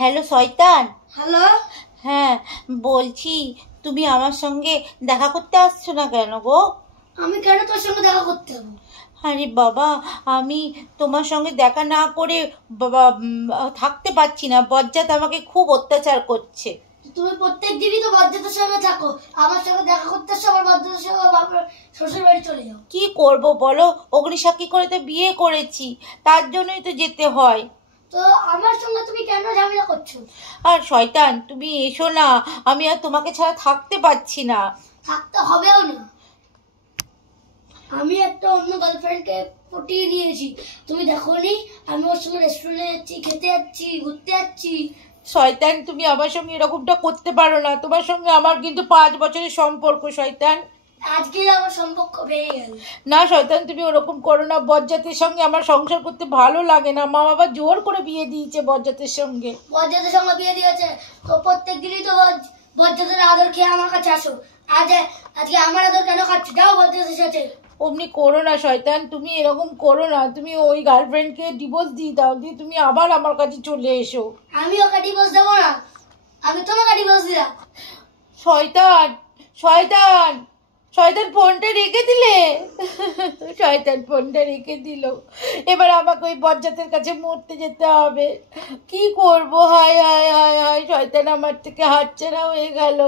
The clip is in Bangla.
হ্যালো শয়তান। হ্যালো। হ্যাঁ বলছি, তুমি আমার সঙ্গে দেখা করতে আসছো না কেন গো? আমি কেন তোর সঙ্গে দেখা করতে যাবো? আরে বাবা, আমি তোমার সঙ্গে দেখা না করে বাবা থাকতে পারছি না। বজ্জাত আমাকে খুব অত্যাচার করছে। তুমি প্রত্যেক দিনই তো বজ্জাতের সঙ্গে থাকো, আমার সঙ্গে দেখা করতে আসো, আবার বজ্জাতের সঙ্গে বাবার শ্বশুর বাড়ি চলে যাও। কি করব বলো, অগ্নিসাক্ষী করে তো বিয়ে করেছি, তার জন্যই তো যেতে হয়। তো আমার সঙ্গে তুমি কেন ঝামেলা করছো? আর শয়তান তুমি এসো না, আমি আর তোমাকে ছাড়া থাকতে পারছি না। থাকতে হবেও না, আমি একটা অন্য গার্লফ্রেন্ডকে পটিয়ে নিয়েছি। তুমি দেখো নি আমি ওর সঙ্গে রেস্টুরেন্টে যাচ্ছি, খেতে যাচ্ছি, ঘুরতে যাচ্ছি। শয়তান তুমি আমার সঙ্গে এরকমটা করতে পারো না, তোমার সঙ্গে আমার কিন্তু 5 বছরের সম্পর্ক। শয়তান আজকে আমার সম্পর্ক ভেঙে গেল। না শয়তান তুমি ওরকম করো না, বজ্জাতের সঙ্গে আমার সংসার করতে ভালো লাগে না। মা বাবা জোর করে বিয়ে দিয়েছে বজ্জাতের সঙ্গে। বজ্জাতের সঙ্গে বিয়ে দিয়েছে তো প্রত্যেক দিনই তো বজ্জাতের আদর খেয়ে আমার কাছে আসো। আজকে আমার আদর কেন খাচ্ছ? যাও বজ্জাতের সাথে। অমনি করো না শয়তান, তুমি এরকম করো না। তুমি ওই গার্লফ্রেন্ডকে ডিভোর্স দিয়ে দাও, দিয়ে তুমি আবার আমার কাছে চলে এসো। আমি ওকে ডিভোর্স দেবো না, আমি তোমাকে ডিভোর্স দিলাম। শয়তান শয়তান শয়তান ফোনটা রেখে দিলে। শয়তান ফোনটা রেখে দিল। এবার আমাকে ওই বজ্জাতের কাছে মরতে যেতে হবে। কি করবো? হায় হায় হায় হায়, শয়তান আমার থেকে হাতছাড়া হয়ে গেল।